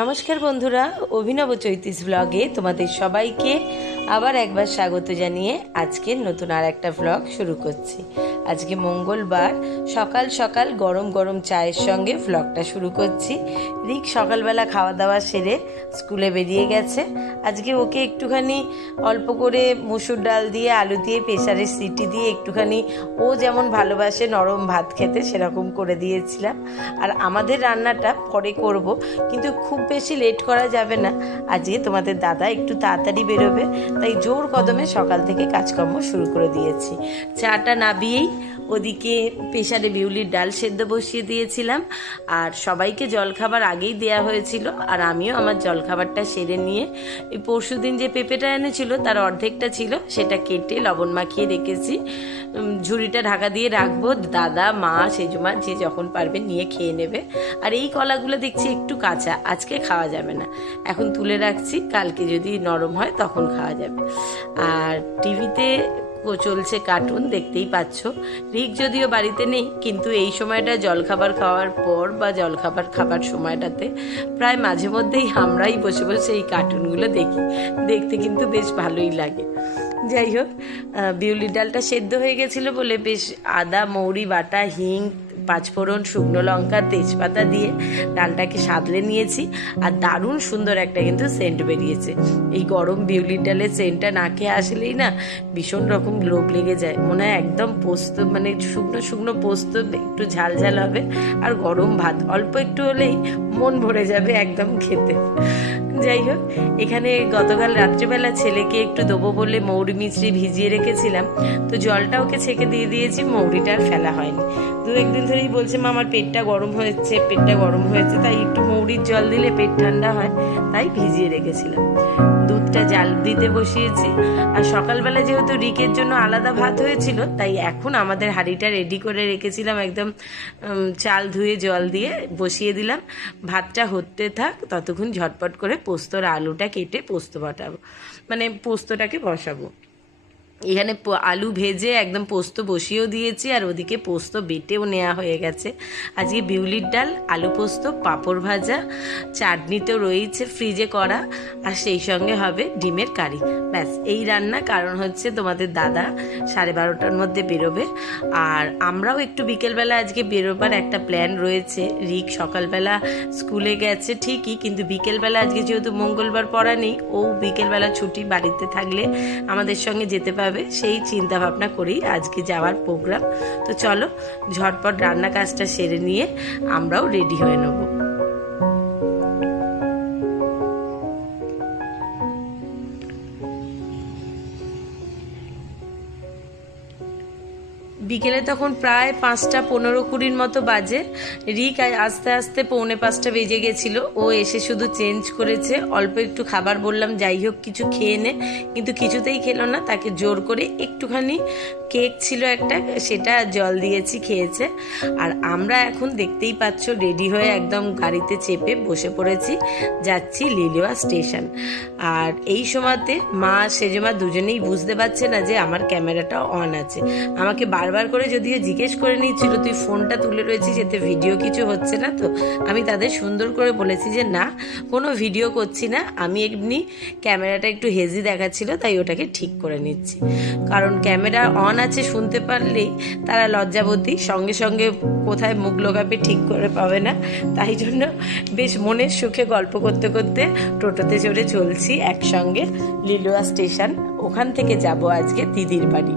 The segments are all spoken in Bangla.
নমস্কার বন্ধুরা, অভিনব চৈতিস ব্লগে তোমাদের সবাইকে আবার একবার স্বাগত জানিয়ে আজকের নতুন আর একটা ব্লগ শুরু করছি। আজকে মঙ্গলবার, সকাল সকাল গরম গরম চায়ের সঙ্গে ব্লগটা শুরু করছি। রিক সকালবেলা খাওয়া দাওয়া সেরে স্কুলে বেরিয়ে গেছে। আজকে ওকে একটুখানি অল্প করে মুসুর ডাল দিয়ে, আলু দিয়ে, প্রেসারের সিটি দিয়ে একটুখানি ও যেমন ভালোবাসে নরম ভাত খেতে সেরকম করে দিয়েছিলাম। আর আমাদের রান্নাটা পরে করব, কিন্তু খুব বেশি লেট করা যাবে না। আজকে তোমাদের দাদা একটু তাড়াতাড়ি বেরোবে, তাই জোর কদমে সকাল থেকে কাজকর্ম শুরু করে দিয়েছি। চাটা নাবিয়েই ওদিকে প্রেশারে বিউলির ডাল সেদ্ধ বসিয়ে দিয়েছিলাম, আর সবাইকে জলখাবার আগেই দেয়া হয়েছিল, আর আমিও আমার জলখাবারটা সেরে নিয়ে, এই পরশু দিন যে পেঁপেটা এনেছিল তার অর্ধেকটা ছিল, সেটা কেটে লবণ মাখিয়ে রেখেছি। ঝুড়িটা ঢাকা দিয়ে রাখব, দাদা, মা, সেজুমা, যে যখন পারবে নিয়ে খেয়ে নেবে। আর এই কলাগুলো দেখছি একটু কাঁচা, আজকে খাওয়া যাবে না। এখন তুলে রাখছি, কালকে যদি নরম হয় তখন খাওয়া যাবে। আর টিভিতে চলছে কার্টুন, দেখতেই পাচ্ছ। রিক যদিও বাড়িতে নেই, কিন্তু এই সময়টা জলখাবার খাওয়ার পর বা জলখাবার খাবার সময়টাতে প্রায় মাঝে মধ্যেই আমরাই বসে বসে এই কার্টুনগুলো দেখি। দেখতে কিন্তু বেশ ভালোই লাগে। যাই হোক বিউলি বিউলির ডালটা সেদ্ধ হয়ে গেছিল বলে বেশ আদা, মৌরি, বাটা, হিং পাঁচফোড়ন শুকনো লঙ্কা, তেজপাতা দিয়ে ডালটাকে সাদলে নিয়েছি আর দারুণ সুন্দর একটা কিন্তু সেন্ট বেরিয়েছে। এই গরম বিউলির ডালের সেন্টটা না খেয়ে আসলেই না ভীষণ রকম লোভ লেগে যায়। মনে হয় একদম পোস্ত মানে শুকনো শুকনো পোস্ত, একটু ঝাল ঝাল হবে আর গরম ভাত। অল্প একটু হলেই মন ভরে যাবে একদম খেতে। যাই হোক এখানে গতকাল রাত্রিবেলা ছেলেকে একটু দেবো বলে মৌরি মিছরি ভিজিয়ে রেখেছিলাম। তো জলটা ওকে ছেঁকে দিয়ে দিয়েছি, মৌরিটা আর ফেলা হয়নি। দু একদিন ধরেই বলছে, মা, আমার পেটটা গরম হয়েছে, পেটটা গরম হয়েছে। তাই একটু মৌরির জল দিলে পেট ঠান্ডা হয়, তাই ভিজিয়ে রেখেছিলাম। দুধটা জাল দিতে বসিয়েছি। আর সকালবেলা যেহেতু রিকের জন্য আলাদা ভাত হয়েছিল, তাই এখন আমাদের হাঁড়িটা রেডি করে রেখেছিলাম একদম চাল ধুয়ে জল দিয়ে বসিয়ে দিলাম। ভাতটা হতে থাক, ততক্ষণ ঝটপট করে পোস্তর আলুটা কেটে পোস্ত বাটাবো। মানে পোস্তটাকে বসাবো। এখানে আলু ভেজে একদম পোস্ত বসিয়েও দিয়েছি, আর ওদিকে পোস্ত বেটেও নেওয়া হয়ে গেছে। আজকে বিউলির ডাল, আলু পোস্ত, পাঁপড় ভাজা চাটনি তো রয়েছে ফ্রিজে করা, আর সেই সঙ্গে হবে ডিমের কারি। ব্যাস, এই রান্না কারণ হচ্ছে তোমাদের দাদা সাড়ে বারোটার মধ্যে বেরোবে। আর আমরাও একটু বিকেলবেলা আজকে বেরোবার একটা প্ল্যান রয়েছে। রিক সকালবেলা স্কুলে গেছে ঠিকই, কিন্তু বিকেলবেলা আজকে যেহেতু মঙ্গলবার পড়া নেই, ও বিকেলবেলা ছুটি বাড়িতে থাকলে আমাদের সঙ্গে যেতে পারবে। সেই চিন্তা ভাবনা করেই আজকে যাওয়ার প্রোগ্রাম তো চলো, ঝটপট রান্না কাজটা সেরে নিয়ে আমরাও রেডি হয়ে নেব। বিকেলে তখন প্রায় পাঁচটা পনেরো কুড়ির মতো বাজে। রিক আস্তে আস্তে পৌনে পাঁচটা বেজে গেছিল। ও এসে শুধু চেঞ্জ করেছে। অল্প একটু খাবার বললাম, যাই হোক, কিছু খেয়ে নে। কিন্তু কিছুতেই খেলো না। তাকে জোর করে একটুখানি কেক ছিল একটা, সেটা জল দিয়েছি খেয়েছে। আর আমরা এখন দেখতেই পাচ্ছ রেডি হয়ে একদম গাড়িতে চেপে বসে পড়েছি, যাচ্ছি লিলুয়া স্টেশন। আর এই সময়তে মা সেজমা দুজনেই বুঝতে পারছে না যে আমার ক্যামেরাটা অন আছে। আমাকে বারবার করে যদিও জিজ্ঞেস করে নিচ্ছিল তুই ফোনটা তুলে রয়েছিস, এতে ভিডিও কিছু হচ্ছে না তো? আমি তাদের সুন্দর করে বলেছি যে, না, কোনো ভিডিও করছি না। আমি এমনি ক্যামেরাটা একটু হেজি দেখাচ্ছিল, তাই ওটাকে ঠিক করে নিচ্ছি। কারণ ক্যামেরা অন আছে, শুনতে পারলেই তারা লজ্জাবতী। সঙ্গে সঙ্গে কোথায় মুখ লোকাবে ঠিক করে পাবে না। তাই জন্য বেশ মনের সুখে গল্প করতে করতে টোটোতে চড়ে চলছি একসঙ্গে লিলুয়া স্টেশন। ওখান থেকে যাব আজকে দিদির বাড়ি।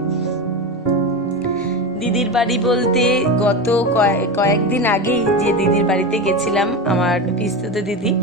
দিদির বাড়ি বলতে গত কয়ে- কয়েকদিন আগেই যে দিদির বাড়িতে গেছিলাম, আমার পিস্তুতে দিদি,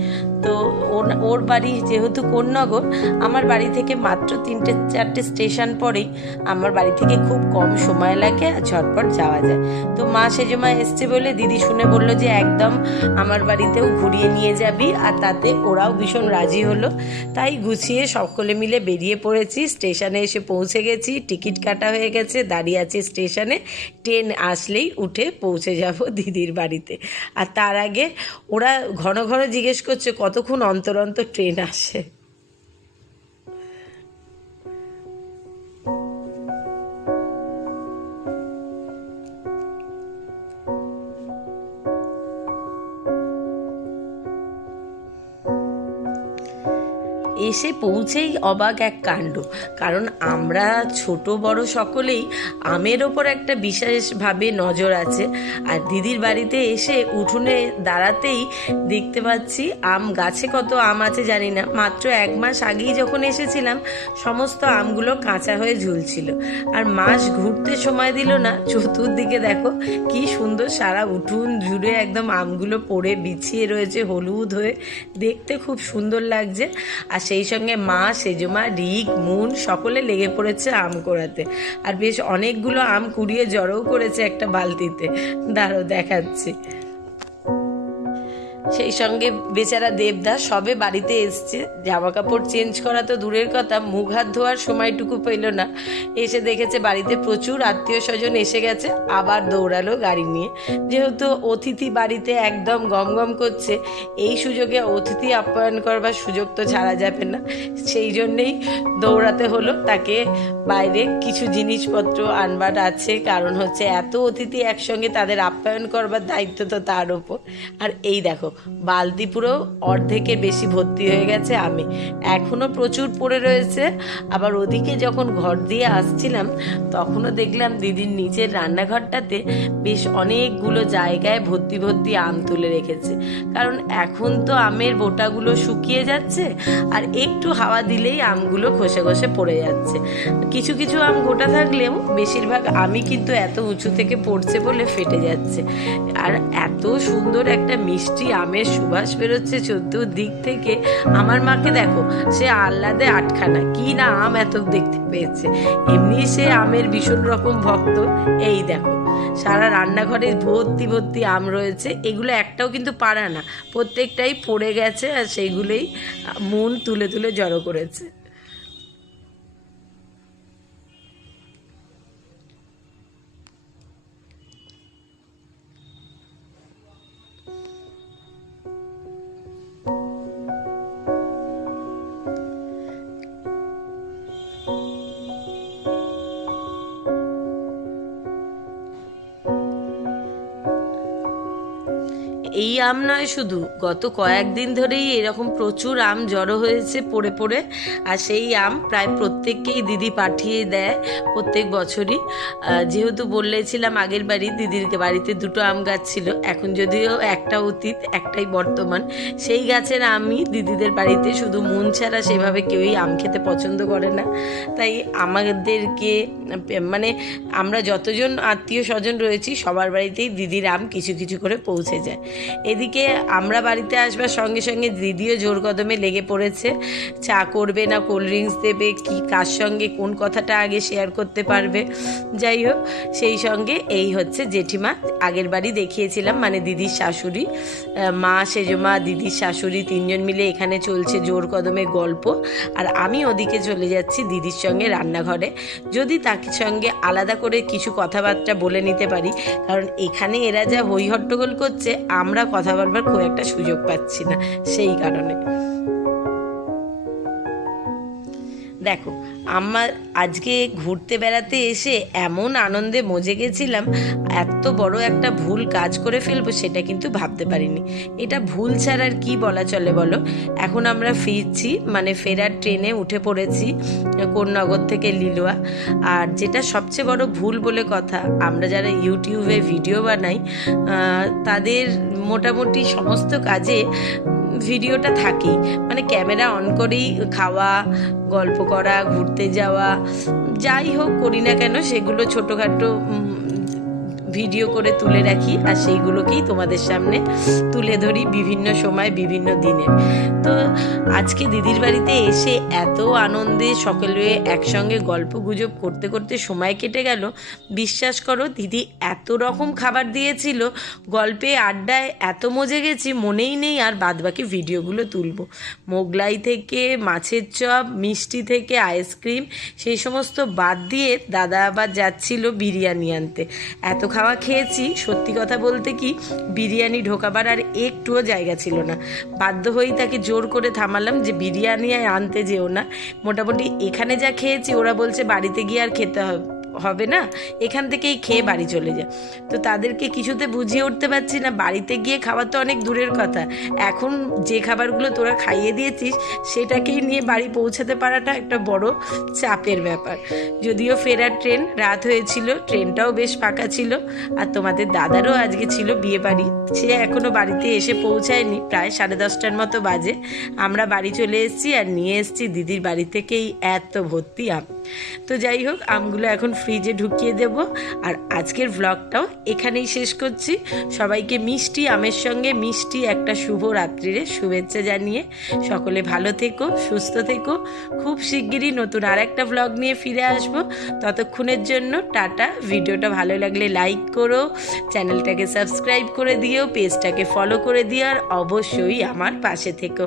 তো ওর- ওর বাড়ি যেহেতু কোন্নগর, আমার বাড়ি থেকে মাত্র তিনটে, চারটে স্টেশন পরেই আমার বাড়ি থেকে খুব কম সময় লাগে আর ঝটপট যাওয়া যায়। তো মা সেজমা এসছে বলে দিদি শুনে বলল যে একদম আমার বাড়িতেও ঘুরিয়ে নিয়ে যাবি আর তাতে ওরাও ভীষণ রাজি হলো। তাই গুছিয়ে সকলে মিলে বেরিয়ে পড়েছি, স্টেশনে এসে পৌঁছে গেছি, টিকিট কাটা হয়ে গেছে, দাঁড়িয়ে আছি স্টেশনে। ট্রেন আসলেই উঠে পৌঁছে যাব দিদির বাড়িতে। আর তার আগে ওরা ঘন ঘন জিজ্ঞেস করছে, কতক্ষণ অন্তর অন্তর ট্রেন আসে? এসে পৌঁছেই অবাক এক কাণ্ড। কারণ আমরা ছোট বড় সকলেই আমের ওপর একটা বিশেষভাবে নজর আছে। আর দিদির বাড়িতে এসে উঠোনে দাঁড়াতেই দেখতে পাচ্ছি আম গাছে কত আম আছে জানি না। মাত্র এক মাস আগেই যখন এসেছিলাম, সমস্ত আমগুলো কাঁচা হয়ে ঝুলছিল। আর মাস ঘুরতে সময় দিল না। চতুর্দিকে দেখো কি সুন্দর সারা উঠুন জুড়ে একদম আমগুলো পড়ে, বিছিয়ে রয়েছে, হলুদ হয়ে। দেখতে খুব সুন্দর লাগছে। আর সেই সঙ্গে মা, সেজমা, রিক, মুন সকলে লেগে পড়েছে আম কোড়াতে। আর বেশ অনেকগুলো আম কুড়িয়ে জড়ও করেছে একটা বালতিতে। দাঁড়ো দেখাচ্ছি। সেই সঙ্গে বেচারা দেবদাস সবে বাড়িতে এসছে। জামা কাপড় চেঞ্জ করা তো দূরের কথা, মুখ হাত ধোয়ার সময়টুকু পেল না। এসে দেখেছে বাড়িতে প্রচুর আত্মীয় স্বজন এসে গেছে, আবার দৌড়ালো গাড়ি নিয়ে। যেহেতু অতিথি বাড়িতে একদম গম গম করছে, এই সুযোগে অতিথি আপ্যায়ন করবার সুযোগ তো ছাড়া যাবে না। সেই জন্যেই দৌড়াতে হলো, তাকে বাইরে কিছু জিনিসপত্র আনবার আছে। কারণ হচ্ছে এত অতিথি একসঙ্গে তাদের আপ্যায়ন করবার দায়িত্ব তো তার ওপর আর এই দেখো বালতি পুরো অর্ধেকের বেশি ভর্তি হয়ে গেছে আমি। এখনও প্রচুর পড়ে রয়েছে। আবার ওদিকে যখন ঘর দিয়ে আসছিলাম, তখনও দেখলাম দিদির নিচের রান্নাঘরটাতে বেশ অনেকগুলো জায়গায় ভর্তি ভর্তি আম তুলে রেখেছে। কারণ এখন তো আমের বোটাগুলো শুকিয়ে যাচ্ছে আর একটু হাওয়া দিলেই আমগুলো খসে খসে পড়ে যাচ্ছে। কিছু কিছু আম গোটা থাকলেও বেশিরভাগ আমি কিন্তু এত উঁচু থেকে পড়ছে বলে ফেটে যাচ্ছে। আর এত সুন্দর একটা মিষ্টি আমের সুবাস বেরোচ্ছে চতুর্দিক থেকে। আমার মাকে দেখো, সে আহ্লাদে আটখানা। কি না আম এত দেখতে পেয়েছে। এমনি সে আমের ভীষণ রকম ভক্ত। এই দেখো, সারা রান্নাঘরে ভর্তি ভর্তি আম রয়েছে। এগুলো একটাও কিন্তু পারা না। প্রত্যেকটাই পড়ে গেছে আর সেইগুলোই মন তুলে তুলে জড়ো করেছে। এই আম নয় শুধু। গত কয়েকদিন ধরেই এরকম প্রচুর আম জড়ো হয়েছে পড়ে পড়ে, আর সেই আম প্রায় প্রত্যেককেই দিদি পাঠিয়ে দেয় প্রত্যেক বছরই। যেহেতু বলেছিলাম আগের বাড়ি দিদির বাড়িতে দুটো আম গাছ ছিল, এখন যদিও একটা অতীত, একটাই বর্তমান। সেই গাছের আমি দিদিদের বাড়িতে শুধু মন ছাড়া সেভাবে কেউই আম খেতে পছন্দ করে না। তাই আমাদেরকে মানে আমরা যতজন আত্মীয় স্বজন রয়েছি, সবার বাড়িতেই দিদির আম কিছু কিছু করে পৌঁছে যায়। এদিকে আমরা বাড়িতে আসবার সঙ্গে সঙ্গে দিদিও জোর কদমে লেগে পড়েছে। চা করবে না কোল্ড ড্রিঙ্কস দেবে, কি, কার সঙ্গে, কোন কথাটা আগে শেয়ার করতে পারবে? যাই হোক, সেই সঙ্গে এই হচ্ছে জেঠিমা। আগের বাড়ি দেখিয়েছিলাম মানে দিদির শাশুড়ি। মা, সেজমা, দিদির শাশুড়ি তিনজন মিলে এখানে চলছে জোর কদমে গল্প। আর আমি ওদিকে চলে যাচ্ছি দিদির সঙ্গে রান্নাঘরে। যদি তাকে সঙ্গে আলাদা করে কিছু কথাবার্তা বলে নিতে পারি, কারণ এখানে এরা যা হই হট্টগোল করছে আমরা কথা বলবার খুব একটা সুযোগ পাচ্ছি না সেই কারণে। দেখো, আমার আজকে ঘুরতে বেড়াতে এসে এমন আনন্দে মজে গেছিলাম, এত বড় একটা ভুল কাজ করে ফেলব সেটা কিন্তু ভাবতে পারিনি। এটা ভুল ছাড়া আর কি বলা চলে বলো? এখন আমরা ফিরছি মানে ফেরার ট্রেনে উঠে পড়েছি, কোন্নগর থেকে লিলুয়া। আর যেটা সবচেয়ে বড় ভুল বলে কথা, আমরা যারা ইউটিউবে ভিডিও বানাই তাদের মোটামুটি সমস্ত কাজে ভিডিওটা থাকেই। মানে ক্যামেরা অন করেই খাওয়া গল্প করা ঘুরতে যাওয়া যাই হোক করি না কেন সেগুলো ছোটোখাটো ভিডিও করে তুলে রাখি আর সেইগুলোকেই তোমাদের সামনে তুলে ধরি বিভিন্ন সময়, বিভিন্ন দিনে। তো আজকে দিদির বাড়িতে এসে এত আনন্দে সকলে একসঙ্গে গল্প গুজব করতে করতে সময় কেটে গেল। বিশ্বাস করো, দিদি এত রকম খাবার দিয়েছিল, গল্পে, আড্ডায় এত মজে গেছি, মনেই নেই আর বাদবাকি ভিডিওগুলো তুলবো। মোগলাই থেকে, মাছের চপ, মিষ্টি থেকে, আইসক্রিম, সেই সমস্ত বাদ দিয়ে দাদা আবার যাচ্ছিল বিরিয়ানি আনতে। এত খাওয়া খেয়েছি। সত্যি কথা বলতে কি, বিরিয়ানি ঢোকাবার আর একটুও জায়গা ছিল না। বাধ্য হয়েই তাকে জোর করে থামালাম যে বিরিয়ানি আনতে যেও না। মোটামুটি এখানে যা খেয়েছি, ওরা বলছে বাড়িতে গিয়ে আর খেতে হবে। হবে না? এখান থেকেই খেয়ে বাড়ি চলে যায় তো তাদেরকে কিছুতে বুঝিয়ে উঠতে পারছি না। বাড়িতে গিয়ে খাওয়া তো অনেক দূরের কথা। এখন যে খাবারগুলো তোরা খাইয়ে দিয়েছিস, সেটাকেই নিয়ে বাড়ি পৌঁছাতে পারাটা একটা বড় চাপের ব্যাপার। যদিও ফেরার ট্রেন রাত হয়েছিল, ট্রেনটাও বেশ ফাঁকা ছিল। আর তোমাদের দাদারও আজকে ছিল বিয়ে বাড়ি। সে এখনও বাড়িতে এসে পৌঁছায়নি। প্রায় সাড়ে দশটার মতো বাজে। আমরা বাড়ি চলে এসেছি আর নিয়ে এসেছি দিদির বাড়ি থেকেই এত ভর্তি আম। তো যাই হোক, আমগুলো এখন ফ্রিজে ঢুকিয়ে দেব। আর আজকের ভ্লগটাও এখানেই শেষ করছি। সবাইকে মিষ্টি, আমের সঙ্গে মিষ্টি, একটা শুভ রাত্রিরে শুভেচ্ছা জানিয়ে সকলে ভালো থেকো, সুস্থ থেকো। খুব শিগগিরই নতুন আর একটা ভ্লগ নিয়ে ফিরে আসব। ততক্ষণের জন্য টাটা। ভিডিওটা ভালো লাগলে লাইক করো চ্যানেলটাকে সাবস্ক্রাইব করে দিও পেজটাকে ফলো করে দিও, আর অবশ্যই আমার পাশে থেকো।